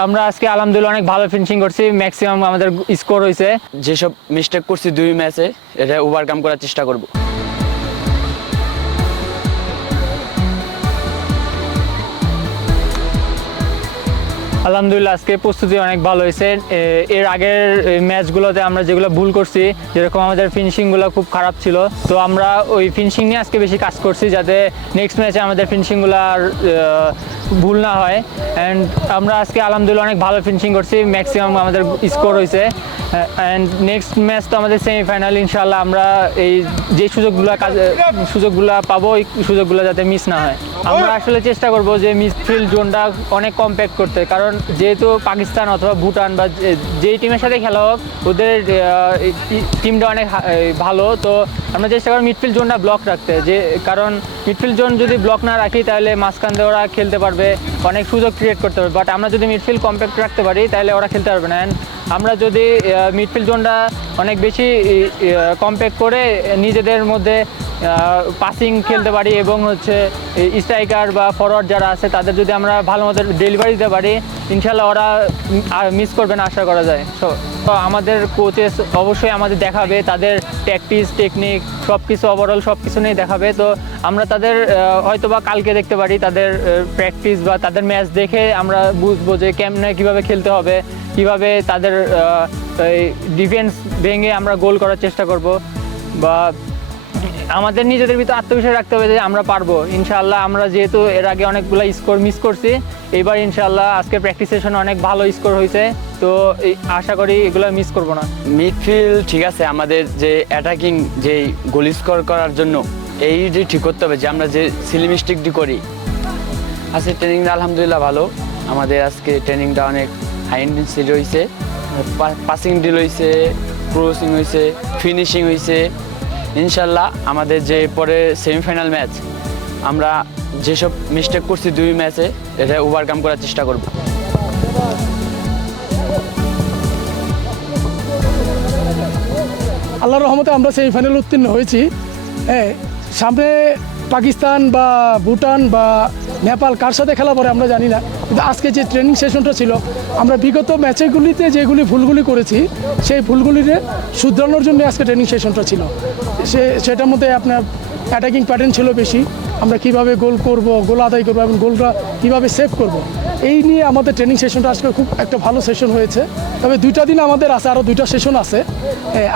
আমরা আজকে আলহামদুলিল্লাহ অনেক ভালো ফিনিশিং করছি, ম্যাক্সিমাম আমাদের স্কোর হয়েছে। যেসব মিস্টেক করছি 2 ম্যাচে এটা ওভারকাম করার চেষ্টা করব। আলহামদুলিল্লাহ আজকে প্রস্তুতি অনেক ভালো হয়েছে। এর আগের ম্যাচগুলোতে আমরা যেগুলো ভুল করছি, যেরকম আমাদের ফিনিশিংগুলো খুব খারাপ ছিল, তো আমরা ওই ফিনিশিং নিয়ে আজকে বেশি কাজ করছি যাতে নেক্সট ম্যাচে আমাদের ফিনিশিংগুলো আর ভুল না হয়। অ্যান্ড আমরা আজকে আলহামদুলিল্লাহ অনেক ভালো ফিনিশিং করছি, ম্যাক্সিমাম আমাদের স্কোর হয়েছে। অ্যান্ড নেক্সট ম্যাচ তো আমাদের সেমিফাইনাল, ইনশাআল্লাহ আমরা এই যে সুযোগগুলো পাবো এই সুযোগগুলো যাতে মিস না হয়। আমরা আসলে চেষ্টা করব যে মিডফিল্ড জোনটা অনেক কম্প্যাক্ট করতে, কারণ যেহেতু পাকিস্তান অথবা ভুটান বা যেই টিমের সাথে খেলা হোক ওদের টিমটা অনেক ভালো, তো আমরা চেষ্টা করব মিডফিল্ড জোনটা ব্লক রাখতে, যে কারণ মিডফিল্ড জোন যদি ব্লক না রাখি তাহলে মাঝখান দিয়ে ওরা খেলতে পারবে, অনেক সুযোগ ক্রিয়েট করতে পারবে। বাট আমরা যদি মিডফিল্ড কম্প্যাক্ট রাখতে পারি তাহলে ওরা খেলতে পারবে না। অ্যান্ড আমরা যদি মিডফিল্ড জোনটা অনেক বেশি কম্প্যাক্ট করে নিজেদের মধ্যে পাসিং খেলতে পারি এবং হচ্ছে স্ট্রাইকার বা ফরওয়ার্ড যারা আছে তাদের যদি আমরা ভালো মতো ডেলিভারি দিতে পারি, ইনশাল্লাহ ওরা মিস করবে না আশা করা যায়। তো আমাদের কোচেস অবশ্যই আমাদের দেখাবে তাদের প্র্যাকটিস টেকনিক সব কিছু, ওভারঅল সব কিছু নিয়ে দেখাবে। তো আমরা তাদের হয়তো বা কালকে দেখতে পারি তাদের প্র্যাকটিস বা তাদের ম্যাচ দেখে আমরা বুঝবো যে কেমনে কীভাবে খেলতে হবে, কীভাবে তাদের ডিফেন্স ভেঙে আমরা গোল করার চেষ্টা করব। বা আমাদের নিজেদের ভিতরে আত্মবিশ্বাস রাখতে হবে যে আমরা পারবো ইনশাআল্লাহ। আমরা যেহেতু এর আগে অনেকগুলো স্কোর মিস করছি, এবার ইনশাআল্লাহ আজকে প্র্যাকটিস সেশনে অনেক ভালো স্কোর হয়েছে, তো আশা করি এগুলো মিস করব না। মিডফিল্ড ঠিক আছে, আমাদের যে অ্যাটাকিং যে গোল স্কোর করার জন্য এই যে ঠিক করতে হবে যে আমরা যে সিলি মিস্টেকটি করি। আজকে ট্রেনিংটা আলহামদুলিল্লাহ ভালো, আমাদের আজকে ট্রেনিংটা অনেক হাই ইন্টেন্সিটি হয়েছে, পাসিং ডিল হয়েছে, ক্রসিং হয়েছে, ফিনিশিং হয়েছে। ইনশাল্লাহ আমাদের যে পরে সেমিফাইনাল ম্যাচ আমরা যেসব মিস্টেক করছি 2 ম্যাচে এটা ওভারকাম করার চেষ্টা করব। আল্লাহর রহমতে আমরা সেমিফাইনাল উত্তীর্ণ হয়েছি। হ্যাঁ, সামনে পাকিস্তান বা ভুটান বা নেপাল কার সাথে খেলা পরে আমরা জানি না, কিন্তু আজকে যে ট্রেনিং সেশনটা ছিল আমরা বিগত ম্যাচেগুলিতে যেগুলি ভুলগুলি করেছি সেই ভুলগুলিতে শুধরানোর জন্য আজকে ট্রেনিং সেশনটা ছিল। সেটার মধ্যে আপনার অ্যাটাকিং প্যাটার্ন ছিল বেশি, আমরা কিভাবে গোল করব, গোল আদায় করবো এবং গোলটা কীভাবে সেভ করব, এই নিয়ে আমাদের ট্রেনিং সেশনটা আজকে খুব একটা ভালো সেশন হয়েছে। তবে 2টা দিন আমাদের আছে, আরও 2টা সেশন আছে।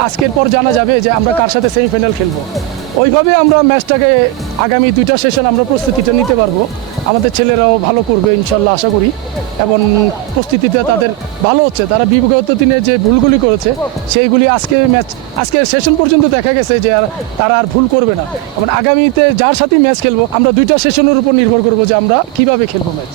আজকের পর জানা যাবে যে আমরা কার সাথে সেমিফাইনাল খেলবো। ওইভাবে আমরা ম্যাচটাকে আগামী 2টা সেশন আমরা প্রস্তুতিটা নিতে পারবো। আমাদের ছেলেরাও ভালো করবে ইনশাল্লাহ আশা করি, এবং প্রস্তুতিতে তাদের ভালো হচ্ছে। তারা বিগত দিনে যে ভুলগুলি করেছে সেইগুলি আজকের সেশন পর্যন্ত দেখা গেছে যে তারা আর ভুল করবে না। এবং আগামীতে যার সাথেই ম্যাচ খেলবো আমরা 2টা সেশনের উপর নির্ভর করবো যে আমরা কীভাবে খেলবো ম্যাচ।